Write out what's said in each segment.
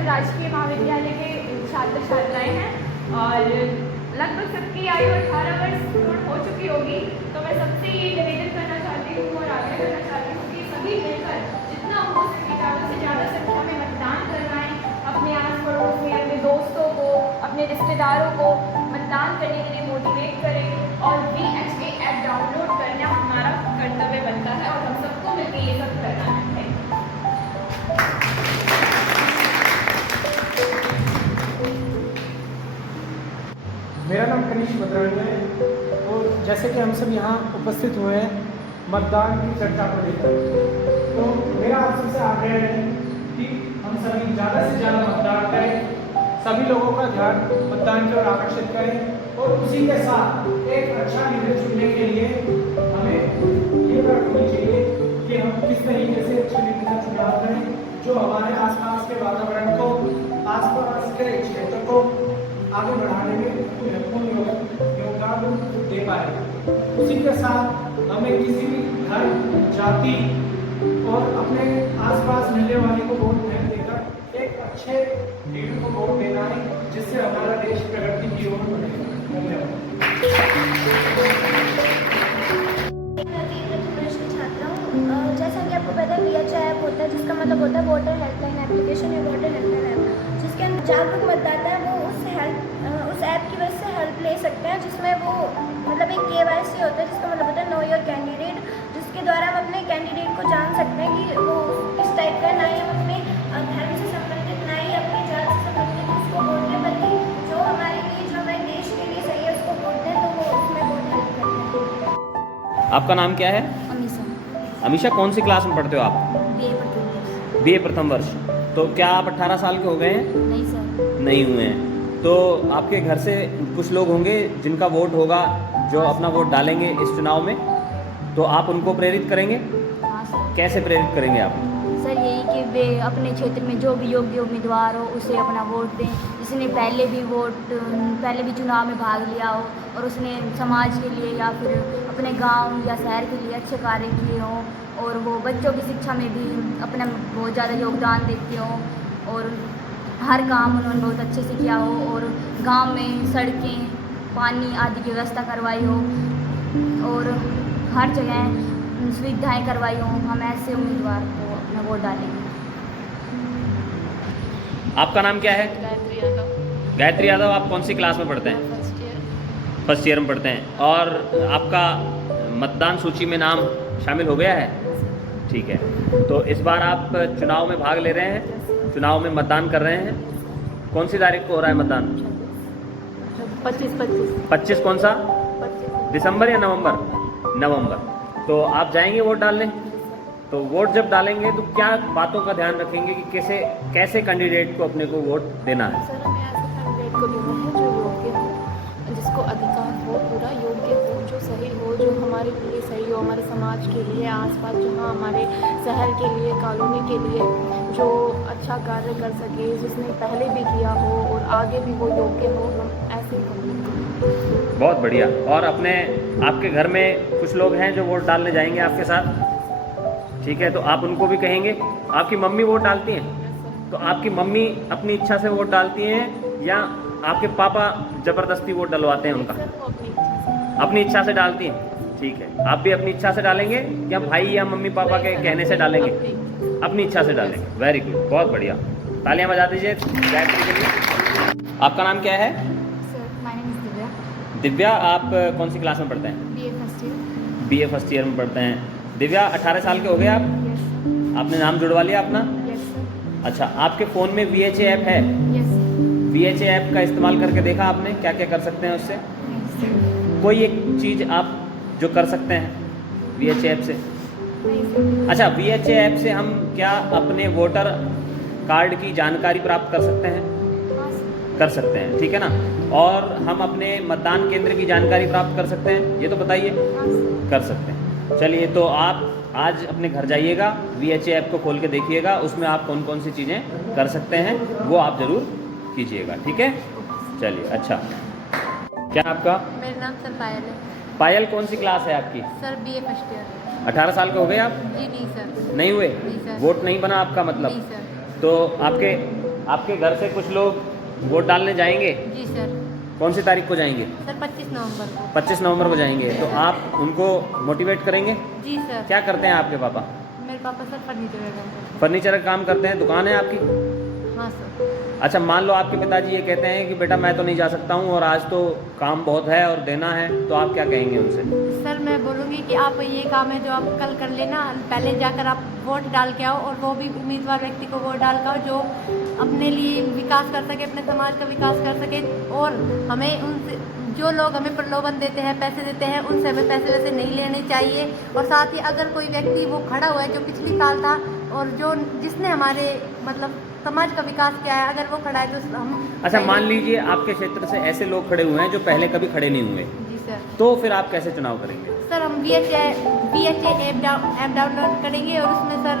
कैथल राजकीय महाविद्यालय के छात्र छात्राएं हैं और लगभग सबकी आयु 18 वर्ष पूर्ण हो चुकी होगी। तो मैं सबसे ये निवेदन करना चाहती हूँ और आग्रह करना चाहती हूँ कि सभी मिलकर जितना हो सके ज़्यादा से ज़्यादा संख्या में मतदान करवाएं। अपने आस पड़ोस में अपने दोस्तों को, अपने रिश्तेदारों को मतदान करने के लिए मोटिवेट करें और VHA ऐप डाउनलोड करना हमारा कर्तव्य बनता है और हम सबको मिलकर ये सब करना है। मेरा नाम कनिष्क बद्राणी है और जैसे कि हम सब यहाँ उपस्थित हुए हैं मतदान की चर्चा को लेकर, तो मेरा आप सबसे आग्रह है कि हम सभी ज़्यादा से ज़्यादा मतदान करें, सभी लोगों का ध्यान मतदान की ओर आकर्षित करें और उसी के साथ एक अच्छा लीडर चुनने के लिए हमें ये बात होनी चाहिए कि हम किस तरीके से अच्छे लीडर का चुनाव करें जो हमारे आसपास के वातावरण को, आसपास के क्षेत्र को आगे बढ़ाने में योगदान दे पाए। उसी के साथ हमें किसी भी धर्म, जाति और अपने आसपास मिलने वाले को वोट नहीं देकर एक अच्छे लीडर को वोट देना है जिससे हमारा देश प्रगति की ओर बढ़ेगा। धन्यवाद। जैसा कि आपको पता है VHA ऐप होता है जिसका मतलब होता है वोटर हेल्पलाइन एप्लीकेशन या वोटर हेल्पलाइन ऐप, जिसके अंदर जागरूक मतदाता है वो उस ऐप की वजह से हेल्प ले सकते हैं, जिसमें वो मतलब एक KYC होता है जिसका मतलब होता है नो योर कैंडिडेट, जिसके द्वारा हम अपने कैंडिडेट को जान सकते हैं कि वो किस टाइप का, ना ही हम अपने धर्म से संबंधित, ना ही अपनी जात से संबंधित उसको वोट दें, बल्कि जो हमारे लिए, जो हमारे देश के लिए सही है उसको वोट दें, तो वो उसमें बहुत हेल्प करते हैं। आपका नाम क्या है? अमीशा। अमीशा, कौन सी क्लास में पढ़ते हो आप? BA प्रथम वर्ष। तो क्या आप 18 साल के हो गए हैं? नहीं सर। नहीं हुए हैं। तो आपके घर से कुछ लोग होंगे जिनका वोट होगा, जो अपना वोट डालेंगे इस चुनाव में, तो आप उनको प्रेरित करेंगे? हाँ सर। कैसे प्रेरित करेंगे आप? सर यही कि वे अपने क्षेत्र में जो भी योग्य उम्मीदवार हो उसे अपना वोट दें, जिसने पहले भी चुनाव में भाग लिया हो और उसने समाज के लिए या फिर अपने गांव या शहर के लिए अच्छे कार्य किए हों, और वो बच्चों की शिक्षा में भी अपना बहुत ज़्यादा योगदान देते हों और हर काम उन्होंने बहुत अच्छे से किया हो और गांव में सड़कें, पानी आदि की व्यवस्था करवाई हो और हर जगह सुविधाएं करवाई हो। हम ऐसे उम्मीदवार को अपना वोट डालेंगे। आपका नाम क्या है? गायत्री यादव। गायत्री यादव, आप कौन सी क्लास में पढ़ते हैं? फर्स्ट ईयर में पढ़ते हैं। और आपका मतदान सूची में नाम शामिल हो गया है? ठीक है। तो इस बार आप चुनाव में भाग ले रहे हैं, चुनाव में मतदान कर रहे हैं। कौन सी तारीख को हो रहा है मतदान? 25 कौन सा? दिसंबर या नवंबर? नवंबर। तो आप जाएंगे वोट डालने? तो वोट जब डालेंगे तो क्या बातों का ध्यान रखेंगे कि कैसे कैंडिडेट को अपने को वोट देना है? सर हमें ऐसे कैंडिडेट को देना है जो योग्य हो, जिसको अधिकार हो, पूरा योग्य हो, जो सही हो, जो हमारे लिए सही हो, हमारे समाज के लिए, आसपास जहाँ हमारे शहर के लिए, कॉलोनी के लिए जो अच्छा कार्य कर सके, जिसने पहले भी किया हो और आगे भी वो योग्य हो, हम ऐसे ही करेंगे। बहुत बढ़िया। और आपके घर में कुछ लोग हैं जो वोट डालने जाएंगे आपके साथ? ठीक है, तो आप उनको भी कहेंगे। आपकी मम्मी वोट डालती हैं? तो आपकी मम्मी अपनी इच्छा से वोट डालती हैं या आपके पापा ज़बरदस्ती वोट डलवाते हैं उनका? अपनी इच्छा से डालती हैं। ठीक है, आप भी अपनी इच्छा से डालेंगे या भाई या मम्मी पापा के कहने से डालेंगे? अपनी इच्छा से डालेंगे। वेरी गुड, बहुत बढ़िया। तालियां बजा दीजिए गायत्री के लिए। आपका नाम क्या है? Sir my name is Divya. Divya, आप कौन सी क्लास में पढ़ते हैं? BA first year. BA first year में पढ़ते हैं। दिव्या, 18 साल के हो गए आप? Yes sir. आपने नाम जुड़वा लिया अपना? Yes sir. अच्छा, आपके फ़ोन में VHA ऐप है? Yes sir. VHA ऐप का इस्तेमाल करके देखा आपने क्या क्या कर सकते हैं उससे? नहीं सर। कोई एक चीज़ आप जो कर सकते हैं VHA ऐप से? नहीं सर। अच्छा, VHA ऐप से हम क्या अपने वोटर कार्ड की जानकारी प्राप्त कर सकते हैं? हाँ सर। कर सकते हैं, ठीक है ना। और हम अपने मतदान केंद्र की जानकारी प्राप्त कर सकते हैं, ये तो बताइए। हाँ सर। कर सकते हैं। चलिए, तो आप आज अपने घर जाइएगा, VHA ऐप को खोल के देखिएगा, उसमें आप कौन कौन सी चीज़ें कर सकते हैं वो आप ज़रूर कीजिएगा, ठीक है। चलिए, अच्छा, क्या आपका? मेरा नाम सर पायल है। पायल, कौन सी क्लास है आपकी? Sir BA first year. 18 साल के हो गए आप? जी नहीं सर। नहीं हुए? नहीं सर। वोट नहीं बना आपका मतलब? नहीं सर। तो आपके आपके घर से कुछ लोग वोट डालने जाएंगे? जी सर। कौन सी तारीख को जाएंगे? सर 25 नवंबर को। 25 नवंबर को जाएंगे। तो आप उनको मोटिवेट करेंगे? जी सर। क्या करते हैं आपके पापा? मेरे पापा सर फर्नीचर का काम करते फर्नीचर का काम करते हैं, दुकान है आपकी? हैं। हाँ सर। अच्छा, मान लो आपके पिताजी ये कहते हैं कि बेटा मैं तो नहीं जा सकता हूँ और आज तो काम बहुत है और देना है, तो आप क्या कहेंगे उनसे? सर मैं बोलूँगी कि आप ये काम है जो आप कल कर लेना, पहले जाकर आप वोट डाल के आओ और वो भी उम्मीदवार व्यक्ति को वोट डाल के आओ जो अपने लिए विकास कर सके, अपने समाज का विकास कर सके। और हमें उनसे जो लोग हमें प्रलोभन देते हैं, पैसे देते हैं, उनसे हमें पैसे वैसे नहीं लेने चाहिए। और साथ ही अगर कोई व्यक्ति वो खड़ा हुआ है जो पिछली साल था और जो जिसने हमारे मतलब समाज का विकास किया है, अगर वो खड़ा है तो हम। अच्छा, मान लीजिए आपके क्षेत्र से ऐसे लोग खड़े हुए हैं जो पहले कभी खड़े नहीं हुए, जी सर। तो फिर आप कैसे चुनाव करेंगे? सर हम BHA ऐप डाउनलोड करेंगे और उसमें सर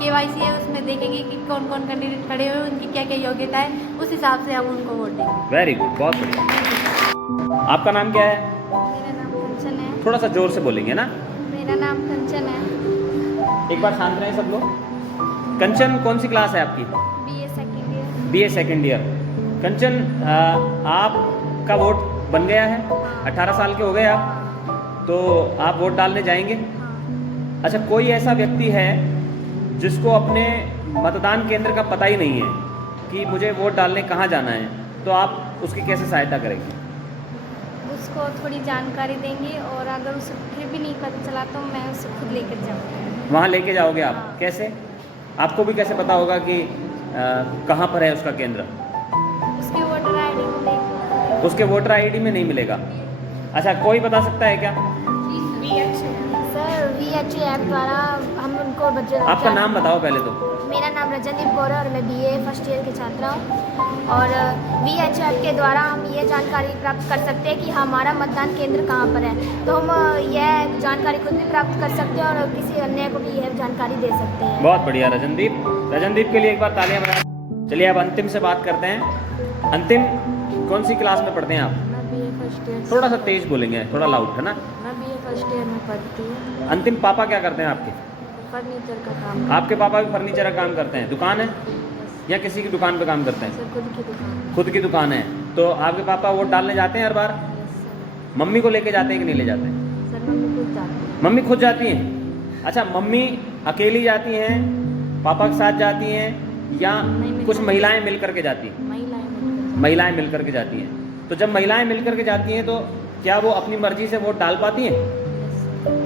KYC है, उसमें देखेंगे कि कौन कौन कैंडिडेट खड़े हुए हैं, उनकी क्या क्या योग्यता है, उस हिसाब से हम उनको वोट देंगे। वेरी गुड, बहुत बढ़िया। आपका नाम क्या है? मेरा नाम कंचन है। थोड़ा सा जोर से बोलेंगे ना। मेरा नाम कंचन है। एक बार शांत रहें सब लोग। कंचन कौन सी क्लास है आपकी? BA second year. BA second year. Kanchan, आपका वोट बन गया है? 18 साल के हो गए आप, तो आप वोट डालने जाएंगे? अच्छा, कोई ऐसा व्यक्ति है जिसको अपने मतदान केंद्र का पता ही नहीं है कि मुझे वोट डालने कहाँ जाना है, तो आप उसकी कैसे सहायता करेंगे? उसको थोड़ी जानकारी देंगे और अगर उसे फिर भी नहीं पता चला तो मैं उसे खुद लेकर जाऊँगी। वहाँ लेके जाओगे आप? हाँ। कैसे? आपको भी कैसे पता होगा कि कहाँ पर है उसका केंद्र? उसके वोटर ID में देख। उसके वोटर ID में नहीं मिलेगा। अच्छा, कोई बता सकता है क्या? सर VHA ऐप द्वारा हम उनको आपका नाम बताओ पहले तो। मेरा नाम रजनदीप गौर है और मैं BA फर्स्ट ईयर की छात्रा हूँ। और VHA ऐप के द्वारा हम ये जानकारी प्राप्त कर सकते हैं कि हमारा मतदान केंद्र कहाँ पर है, तो हम यह जानकारी खुद भी प्राप्त कर सकते हैं और किसी अन्य को भी यह जानकारी दे सकते हैं। बहुत बढ़िया रजनदीप। रजनदीप के लिए एक बार तालियां बजाएं। चलिए अब अंतिम से बात करते हैं। अंतिम, कौन सी क्लास में पढ़ते हैं आप? मैं BA फर्स्ट ईयर। थोड़ा सा तेज बोलेंगे, थोड़ा लाउड, है ना? मैं BA फर्स्ट ईयर में पढ़ती हूँ। अंतिम, पापा क्या करते हैं आपके? फर्नीचर का काम। आपके पापा भी फर्नीचर का काम करते हैं? दुकान है या किसी की दुकान पे काम करते हैं? सर खुद की दुकान। खुद की दुकान है। तो आपके पापा वोट डालने जाते हैं हर बार? मम्मी को लेके जाते हैं कि नहीं ले जाते हैं? सर मम्मी खुद जाती है। मम्मी खुद जाती हैं? अच्छा, मम्मी अकेली जाती हैं, पापा के साथ जाती हैं, या नहीं, कुछ महिलाएं मिल करके जाती हैं? महिलाएं मिल करके जाती हैं। तो जब महिलाएं मिल करके जाती हैं तो क्या वो अपनी मर्जी से वोट डाल पाती हैं?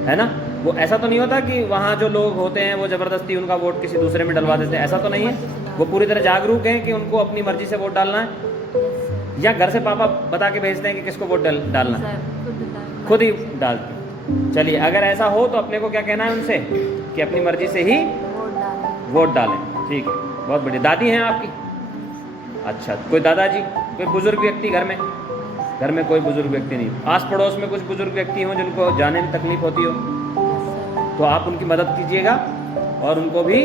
है ना? वो ऐसा तो नहीं होता कि वहाँ जो लोग होते हैं वो ज़बरदस्ती उनका वोट किसी दूसरे में डलवा देते हैं, ऐसा तो नहीं है? वो पूरी तरह जागरूक हैं कि उनको अपनी मर्जी से वोट डालना है, या घर से पापा बता के भेजते हैं कि किसको वोट डालना है? खुद ही डालते हैं। चलिए, अगर ऐसा हो तो अपने को क्या कहना है उनसे कि अपनी मर्जी से ही वोट डालें। ठीक है, बहुत बढ़िया। दादी हैं आपकी? अच्छा, कोई दादाजी, कोई बुजुर्ग व्यक्ति घर में? घर में कोई बुजुर्ग व्यक्ति नहीं। आस पड़ोस में कुछ बुजुर्ग व्यक्ति हों जिनको जाने में तकलीफ होती हो, तो आप उनकी मदद कीजिएगा और उनको भी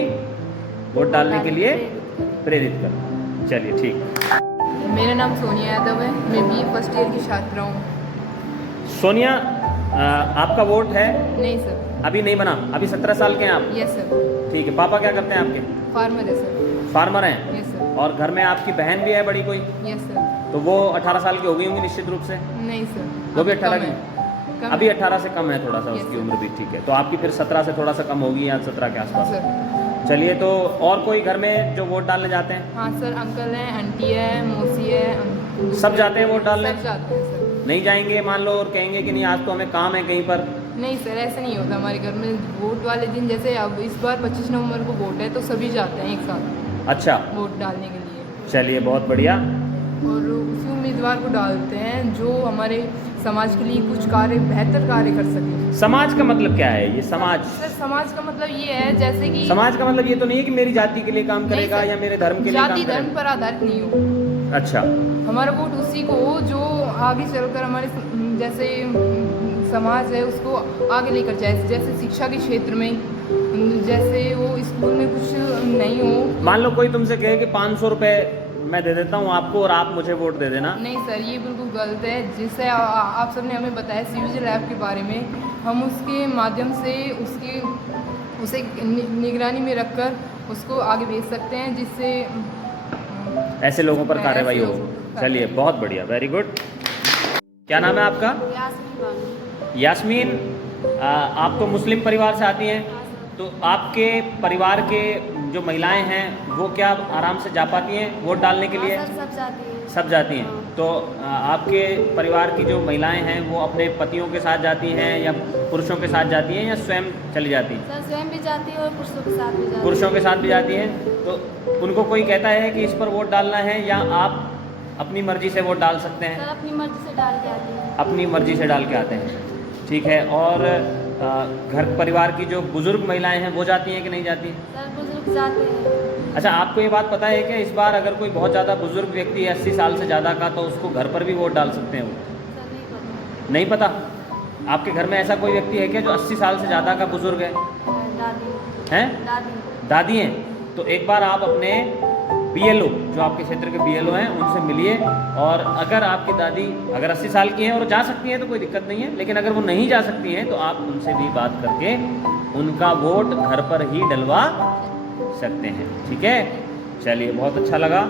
वोट डालने के लिए प्रेरित करें। चलिए, ठीक। मेरा नाम सोनिया यादव है, मैं BA फर्स्ट ईयर की छात्रा हूँ। सोनिया, आपका वोट है? नहीं सर। अभी नहीं बना? अभी 17 साल के हैं आप? Yes sir. ठीक है। पापा क्या करते हैं आपके? फार्मर है सर। फार्मर हैं? Yes sir. और घर में आपकी बहन भी है बड़ी कोई? Yes sir. तो वो 18 साल की हो गई होंगी निश्चित रूप से? नहीं सर। वो भी अभी 18 कम की? है। अभी 18 से कम है थोड़ा सा Yes, उसकी sir. उम्र भी। ठीक है, तो आपकी फिर 17 से थोड़ा सा कम होगी या 17 के आसपास। सर। चलिए, तो और कोई घर में जो वोट डालने जाते हैं? हाँ सर, अंकल हैं, आंटी है, मौसी है। सब जाते हैं वोट डालने? सब जाते हैं सर। नहीं जाएंगे मान लो और कहेंगे कि नहीं आज तो हमें काम है कहीं पर? नहीं सर, ऐसे नहीं होता हमारे घर में। वोट वाले दिन, जैसे अब इस बार 25 नवंबर को वोट है, तो सभी जाते हैं एक साथ अच्छा, वोट डालने के लिए। चलिए, बहुत बढ़िया। और उसी उम्मीदवार को डालते हैं जो हमारे समाज के लिए कुछ बेहतर कार्य कर सके। समाज का मतलब क्या है? ये समाज, सर समाज का मतलब ये है जैसे कि समाज का मतलब ये तो नहीं है कि मेरी जाति के लिए काम नहीं करेगा सर, या मेरे धर्म के लिए जाति काम धर्म करेगा। पर आधारित नहीं हो। अच्छा, हमारा वोट उसी को हो जो आगे चलकर हमारे जैसे समाज है उसको आगे लेकर जाए। जैसे शिक्षा के क्षेत्र में, जैसे वो स्कूल में कुछ नहीं हो। मान लो कोई तुमसे कहे कि 500 रुपये मैं दे देता हूँ आपको और आप मुझे वोट दे देना। नहीं सर, ये बिल्कुल गलत है। जिससे आप सबने हमें बताया CVGL ऐप के बारे में, हम उसके माध्यम से उसे निगरानी में रखकर उसको आगे भेज सकते हैं, जिससे ऐसे लोगों पर कार्रवाई हो। चलिए बहुत बढ़िया, वेरी गुड। क्या नाम है आपका? यास्मीन। आप तो मुस्लिम परिवार से आती हैं, तो आपके परिवार के जो महिलाएं हैं वो क्या आराम से जा पाती हैं वोट डालने के लिए? सब जाती है। सब जाती हैं। तो आपके परिवार की जो महिलाएं हैं वो अपने पतियों के साथ जाती हैं या पुरुषों के साथ जाती हैं या स्वयं चली जाती हैं? सर स्वयं भी जाती है और पुरुषों के साथ भी जाती है। पुरुषों के साथ भी जाती हैं। तो उनको कोई कहता है कि इस पर वोट डालना है या आप अपनी मर्जी से वोट डाल सकते हैं? सर अपनी मर्जी से डाल के आती है। अपनी मर्जी से डाल के आते हैं, ठीक है। और घर परिवार की जो बुजुर्ग महिलाएं हैं वो जाती हैं कि नहीं जाती? सर बुजुर्ग जाते हैं। अच्छा, आपको ये बात पता है कि इस बार अगर कोई बहुत ज़्यादा बुजुर्ग व्यक्ति है 80 साल से ज़्यादा का, तो उसको घर पर भी वोट डाल सकते हैं वो? सर नहीं पता। नहीं पता? आपके घर में ऐसा कोई व्यक्ति है क्या जो 80 साल से ज़्यादा का बुजुर्ग है? दादी हैं? दादी दादी हैं? तो एक बार आप अपने BLO, जो आपके क्षेत्र के BLO हैं, उनसे मिलिए। और अगर आपकी दादी अगर 80 साल की हैं और जा सकती हैं तो कोई दिक्कत नहीं है, लेकिन अगर वो नहीं जा सकती हैं तो आप उनसे भी बात करके उनका वोट घर पर ही डलवा सकते हैं, ठीक है। चलिए बहुत अच्छा लगा।